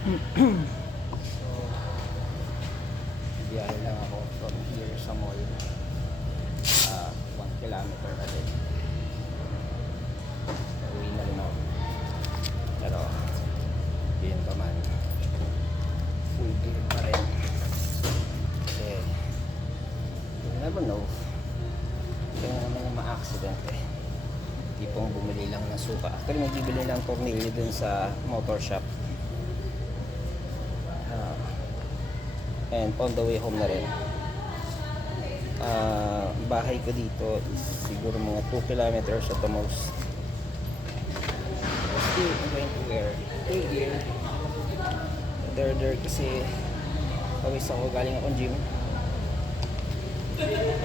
Biyahe lang ako from here sa mall. 1 kilometer ulit. Uwi na rin ako. Pero, yun pa man. Full gear pa rin. Kasi, you never know. Kaya naman yung ma-accident eh. Tipong bumili lang ng suka. Actually, magbibili lang tornilyo dun sa motor shop. And on the way home na rin. Bahay ko dito is siguro mga 2 kilometers at the most. Still, I'm going to wear full gear. There kasi pawis ako, galing akong gym.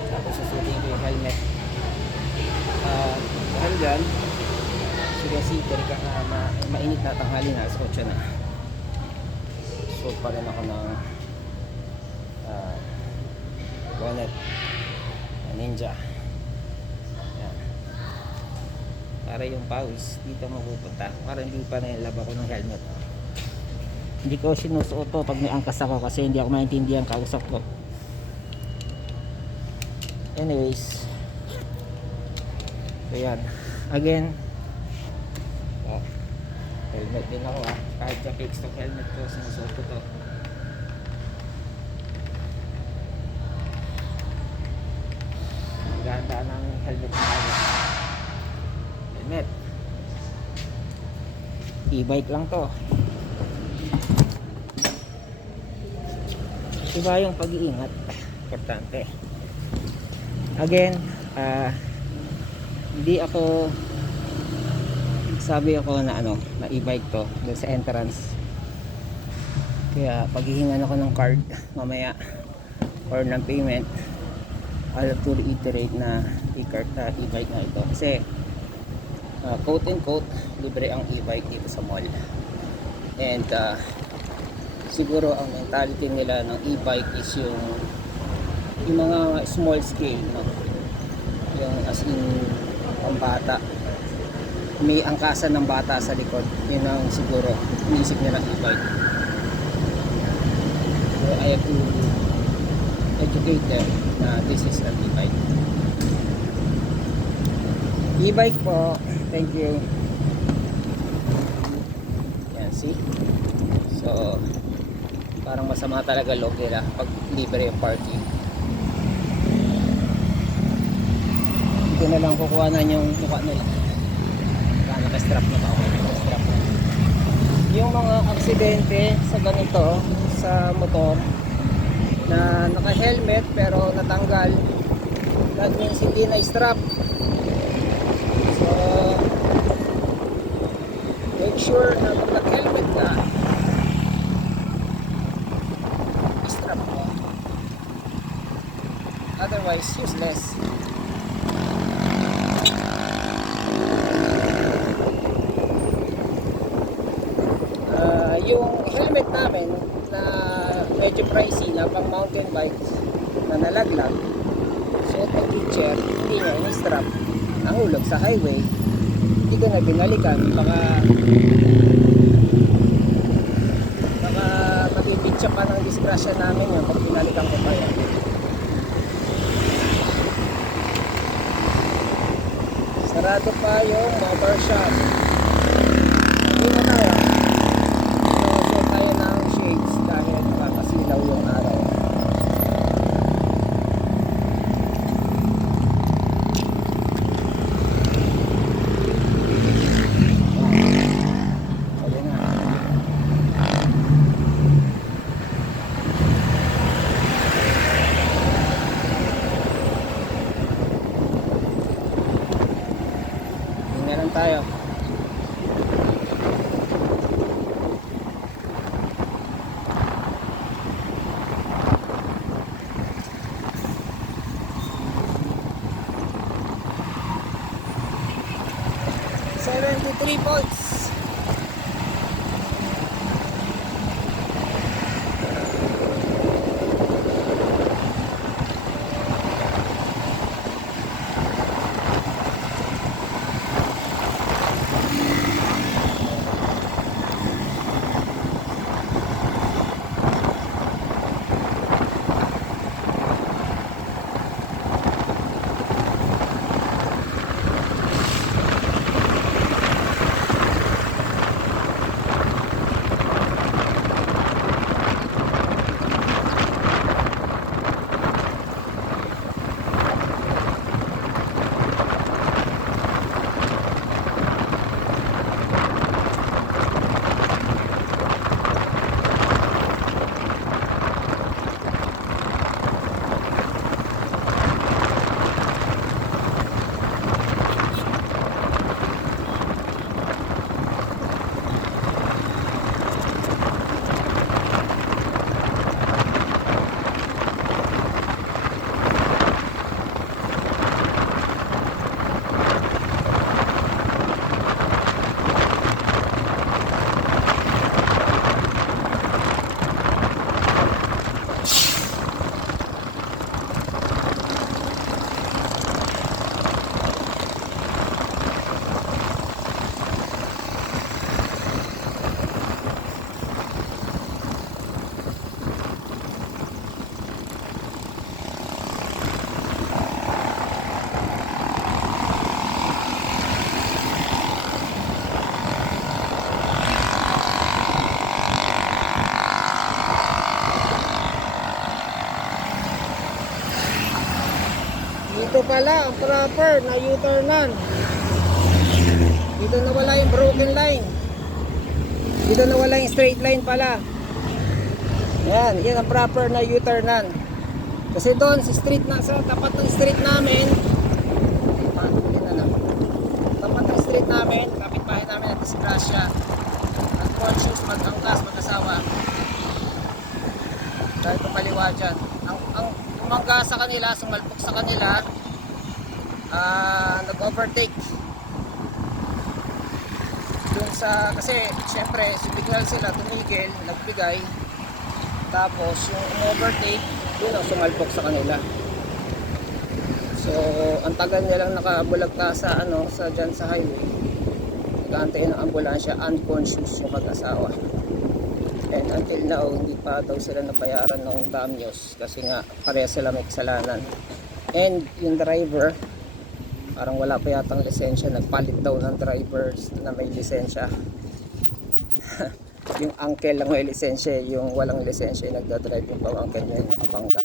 Tapos susutin ko yung helmet. Dahil dyan, sigasiter ka mainit na tanghali na, sa 8 na. Suot pa rin ako ng bonnet ninja. Yan. Para yung pawis dito mapupunta, para hindi pa nilab ako ng helmet. Hindi ko sinusuot to pag may angkas ako kasi hindi ako maintindihan kausap ko. Anyways, so yan again, helmet din ako kahit sa fixed stock helmet ko, sinusuot ko to. Ganda ng helmet na ako. Helmet. E-bike lang to. Diba yung pag-iingat? Importante. Again, hindi ako sabi ako na na e-bike to doon sa entrance. Kaya paghihingan ako ng card mamaya or ng payment, I'll have to reiterate na e-bike na ito kasi quote and quote libre ang e-bike dito sa mall. And siguro ang mentality nila ng e-bike is yung mga small scale, no? Yung as in ang bata, may angkasan ng bata sa likod, yun ang siguro iniisip nila ng e-bike. So I have to educate them na this is an e-bike. E-bike po, thank you. Yan, see? So parang masama talaga loob nila pag libre yung parking. Hindi na lang kukuhanan yung mukha nila. Naka-strap na ba ako? Naka-strap na. Yung mga aksidente sa ganito sa motor na naka-helmet pero natanggal, that means hindi na strap. So make sure na pag nag-helmet ka, strap mo, otherwise useless. Yung helmet namin na medyo pricey na pang mountain bike na nalaglag, suot ng teacher, hindi niya in-strap, nahulog sa highway, hindi ko na binalikan. Baka magibitsa pa ng disgrasya namin yun pag binalikan ko pa yan. Sarado pa yung motor shop. Hindi na tayo. Suot tayo ng shades dahil nakakasilaw yung araw. Tingnan tayo. Three points. pala ang proper na U-turnan. Dito nawala yung broken line. Dito nawala yung straight line pala. Yan ang proper na U-turnan. Kasi doon sa street na, sa tapat ng street namin, tapat ng street namin, kapitbahay namin at disgrasya. Unconscious, mag-angkas, mag-asawa. Dahil pumaliwa dyan. Ang umangga sa kanila, sumalpok sa kanila, nag-overtake. Dun sa, kasi syempre, signal sila, tumigil, nagbigay. Tapos yung overtake, yun ang sumalpok sa kanila. So, ang tagal nilang nakabulagta sa sa dyan sa highway. Nag-aantay ng ambulansya, unconscious yung mag-asawa. And until now, hindi pa daw sila nabayaran ng damages kasi nga pareha sila may kasalanan. And yung driver, parang wala pa yatang lisensya, nagpalit daw ng drivers na may lisensya. Yung uncle lang may lisensya, yung walang lisensya yung nagdadrive, yung pamangkin niya yung nakabangga.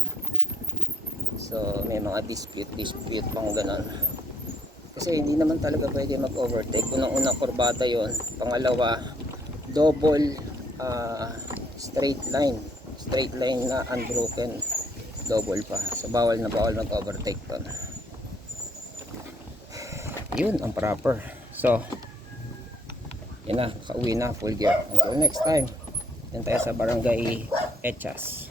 So may mga dispute pang ganon. Kasi hindi naman talaga pwede mag-overtake. Unang-unang kurbada yon, pangalawa double straight line na unbroken, double pa. So bawal na bawal mag-overtake ton. Yun ang proper. So yun na, kauwi na, full gear. Until next time, yan tayo sa Barangay Echas.